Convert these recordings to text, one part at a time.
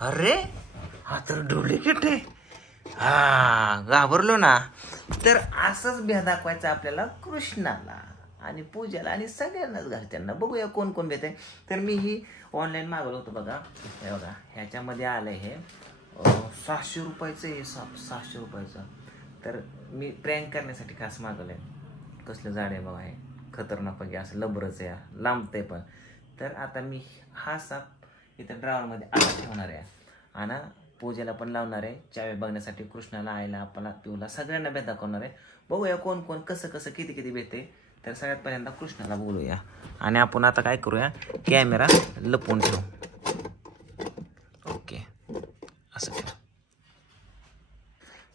अरे हा तर डुप्लिकेट आहे. हा घाबरलो ना. तर असंच भ्या दाखवायचं आपल्याला कृष्णाला आणि पूजाला आणि सगळ्यांनाच घरच्यांना. बघूया कोण कोण भेटते. तर मी ही ऑनलाईन मागवलं होतं बघा. हे बघा ह्याच्यामध्ये आलं हे 700 रुपयाचं आहे. 700 रुपयाचं. तर मी प्रँक करण्यासाठी खास मागवलं आहे. कसलं झाड आहे बघा हे. खतरनाक म्हणजे असं लबरच आहे, लांबतंय पण. तर आता मी हा साप इथं ड्रॉवरमध्ये आता ठेवणार आहे आणि पूजेला पण लावणार आहे. चावी बघण्यासाठी कृष्णाला, आईला, आपला, पिऊला सगळ्यांना भेट दाखवणार आहे. बघूया कोण कोण कसं कसं किती किती भेटते. तर सगळ्यात पहिल्यांदा कृष्णाला बोलूया आणि आपण आता काय करूया, कॅमेरा लपवून ठेवू. ओके असं ठेव.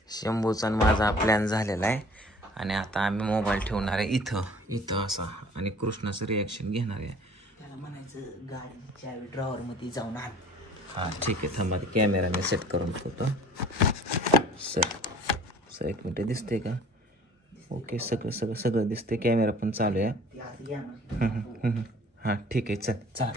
शंभूचा माझा प्लॅन झालेला आहे आणि आता आम्ही मोबाईल ठेवणार आहे इथं असा आणि कृष्णाचं रिॲक्शन घेणार आहे. त्याला म्हणायचं गाडी चावी ड्रॉवर मध्ये जाऊन आण. हां ठीक आहे, थांबा कॅमेरा मी सेट करून ठेवतो. सर एक मिनिट दिसते का? ओके सगळं दिसते. कॅमेरा पण चालू आहे. हां ठीक आहे. चला.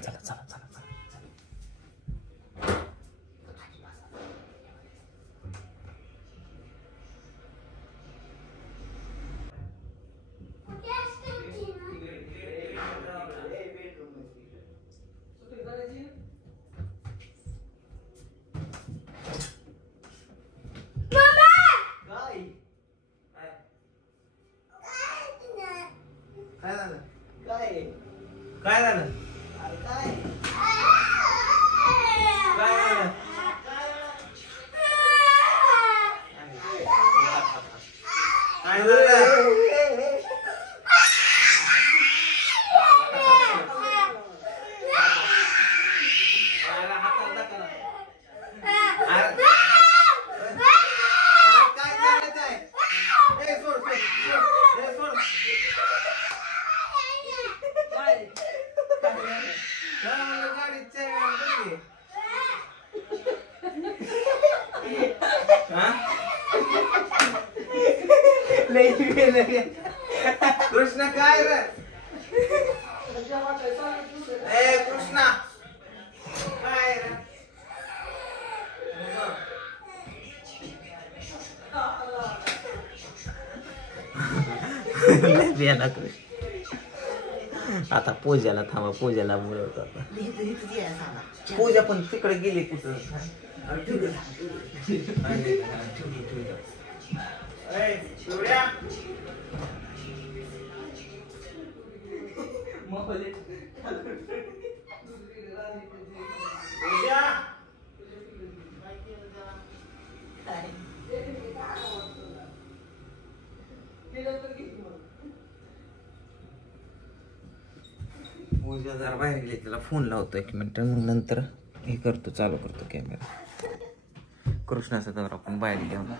काय झालं? कृष्णा काय रे? कृष्णा काय रे? आता पूजाला थांबा, पूजाला बोलवतो आता. पूजा पण तिकडे गेली कुठं. पूजा जरा बाहेर गेली, त्याला फोन लावतो 1 मिनिट, नंतर हे करतो, चालू करतो कॅमेरा. कृष्णाचा तर आपण बाहेर घेऊ बघ.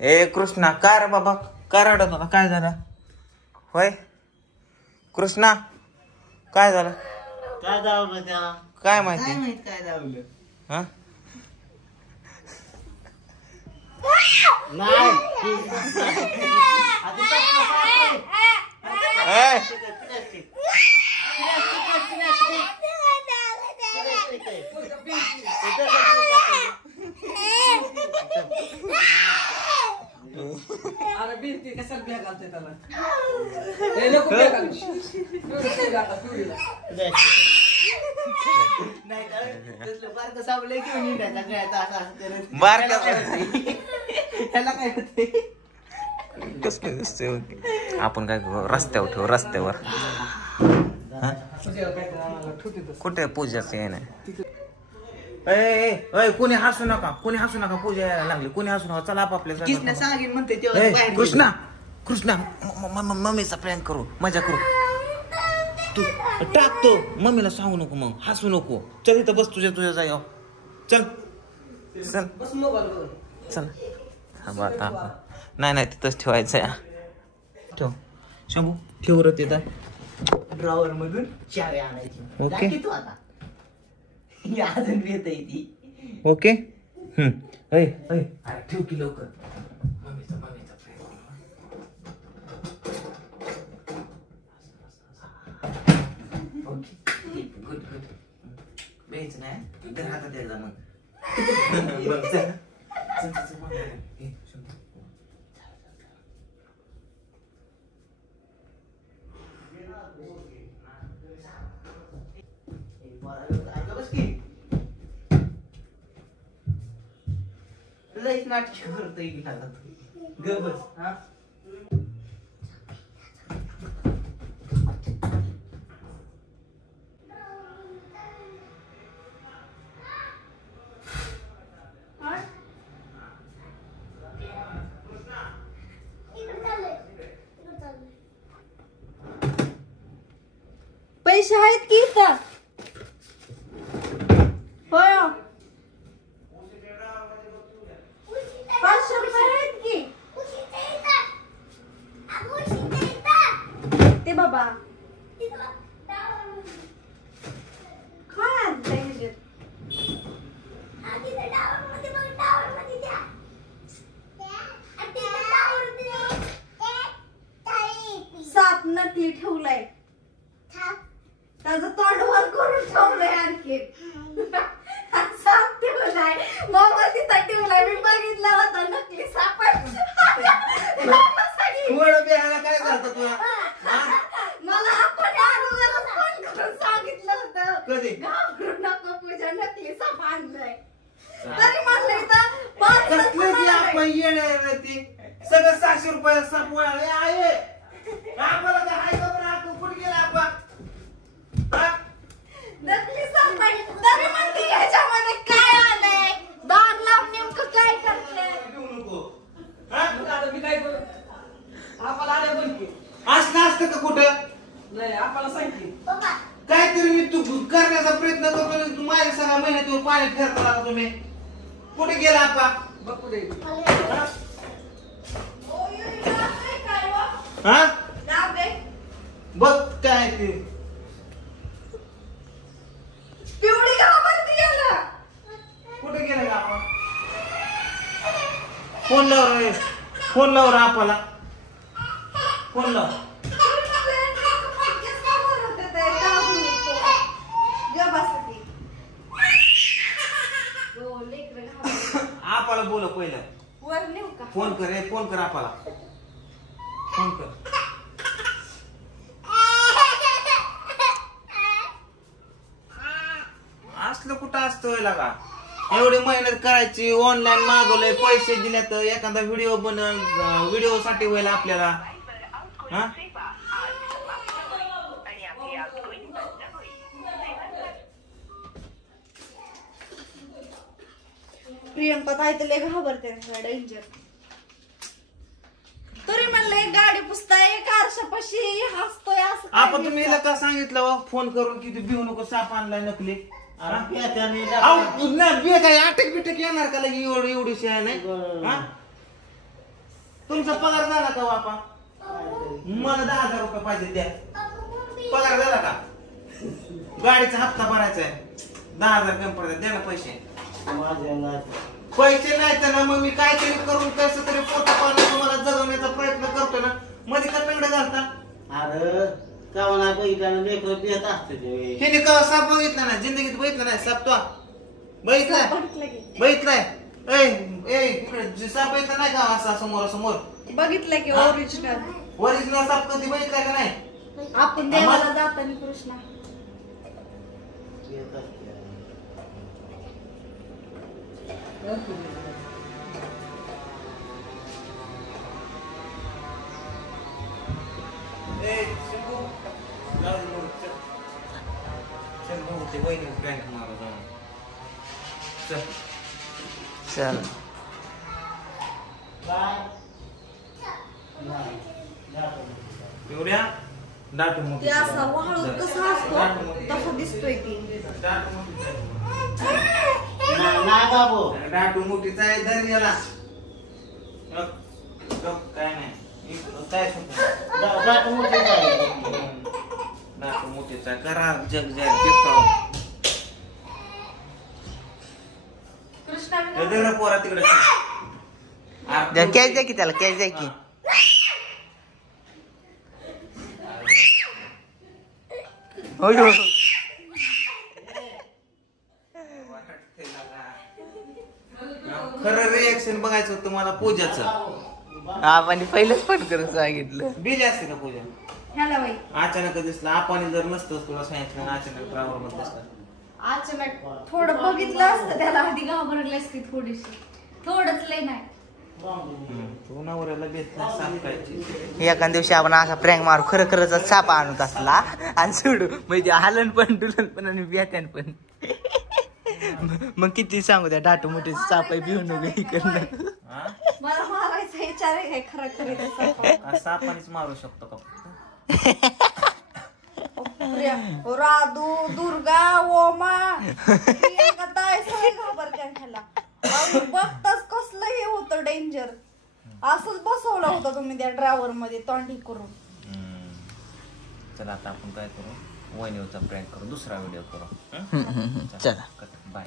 ए कृष्णा काय रे बाबा, काय रडत होता? काय झालं? होय कृष्णा काय झालं? काय दावलं त्याला? काय माहिती काय दावलं? हा अरे बिनती कशाला बिया घालते त्याला? कसं दिसते? आपण काय करू, रस्त्यावर ठेवू, रस्त्यावर. कुठे पूजाचं आहे ना? कोणी हसू नका, पूजा यायला लागली. कोणी हसू नका, चला आपापल्या सांगेन म्हणते कृष्णा मम्मीचा प्रँक करू, मजा करू. तू टाकतो, मम्मीला सांगू नको, मग हसू नको. चल इथं बस, तुझ्या जाय. चल आता नाही तिथंच ठेवायचं आहे. ठेव शंभू, ठेव रे तिथं ड्रॉवर मधून चावी आणायची. ओके तू आता अजून येत ती. ओके. अरे ठेव की लवकर मम्मीचा ओके गुड बेच नाही तर हातात यायचा मग बघ चल लईच नाटक करतोय की आता तू ग बस हा पैसे आहेत की इथं होय 500 रुपये आहेत की ते बाबा काय आणलंय ह्याच्यात? साप नकली ठेवलाय त्याचं तोंड वर करून ठेवलंय आणखी साप ठेवलाय मामा तिथं ठेवलाय मी बघितला होता नकली साप काय झालं तुला मला आपण अगोदरच फोन करून सांगितलं होतं कधी घाबरू नको पूजा नकली साप आणलाय तरी म्हणलं इथं कसली आपण येणार ती सगळं 600 रुपये साप वळले आहे आपल्याला काय हाय का बरं आपण कुठे गेला आपण नकली साप आहे तरी म्हणते ह्याच्यामध्ये काय आलंय दाग लावून नेमकं काय करते घेऊ नको आता मी काय करू आम्हाला आले बोल की असलं असतं का कुठं नाही आम्हाला सांग की काहीतरी मी तू करण्याचा प्रयत्न करतो तू माझ्या सगळ्या महिन्यात पाणी फिरता तुम्ही कुठे गेला आपा बघ कुठे हा बघ काय ते पिवळी गावामध्ये गेला कुठे गेला का आपण फोन लाव आपला फोन लाव आपला बोल पहिलं वर नेऊ का फोन कर आपला फोन कर असलं कुठं असतं लागा एवढी मेहनत करायची ऑनलाईन मागवलंय पैसे दिले तर एखादा व्हिडिओ साठी व्हायला आपल्याला हा प्रियंका काय तर घाबरते डेंजर तरी म्हणलं गाडी पुसताय कारशापाशी हसतोय असं आपण तुम्ही हिला का सांगितलं फोन करून की भिऊ नको साप आणलाय नकली काय अटक बिटक येणार का लगे एवढीशी आहे नाही तुमचा पगार झाला का बापा मला 10,000 रुपये पाहिजे द्या पगार झाला का गाडीचा हप्ता भरायचा आहे 10,000 कमी पडतात द्या ना पैसे नाही तर ना मग मी काहीतरी करून कसं तरी पोटा पाणी तुम्हाला जगवण्याचा प्रयत्न करतो ना मध्ये का पेंगडे घालता अरे कावना बघितल्यानं लेकरं पित असते ते हे का साप बघितला ना जिंदगीत बघितला नाही साप तो बघितलाय इकडे साप बघितला नाही का असा समोर बघितलं की ओरिजिनल साप कधी बघितलाय का नाही आपण देवाला जाताना कृष्णा चल एवढ्या डाटू मोठी ते असा वाळू कसा असतो तसा दिसतोय ती नाही बाबू डाटू मोठीचा आहे धर याला काय नाही काय डाटू मोठीचा करा जग जाईल पेपरावर कृष्ण कृष्णा दे ना पोरा तिकडे कॅच द्या की त्याला, कॅच द्या की. होय होय. खरं रिएक्शन बघायचं होतं मला पूजाचं. आपण पहिलंच पण करून सांगितलं. बिल असते का पूजा? ह्याला बाई अचानक दिसलं आपण जर नसतं तुला सांगितलं अचानक ड्रायव्हर मध्ये दिसलं. अचानक थोडं बघितलं असतं त्याला, आधी घाबरली असती थोडीशी, थोडंच लय नाही. तू नवऱ्याला भेटला सापकायची. एका दिवशी आपण असा प्रँक मारू, खरं खरंच साप आणत असला आणि सोडू, म्हणजे हलन पण डुलन पण आणि बेत्यान पण. मग किती सांगू त्या डाटू मोठे साप आहे भिवून उभे इकडनं. मला मारायचा विचार आहे खरं खरं. सापानेच मारू शकतो का? राधू, दुर्गा, ओमा, प्रियंका ताई सगळे घाबरत्या ह्याला. बघताच कसलं हे होतं डेंजर. असंच बसवलं होतं तुम्ही त्या ड्रायव्हर मध्ये तोंडी करून. चला आता आपण काय करू, वहिनीचा प्रँक करू, दुसरा व्हिडिओ करू. चला बाय.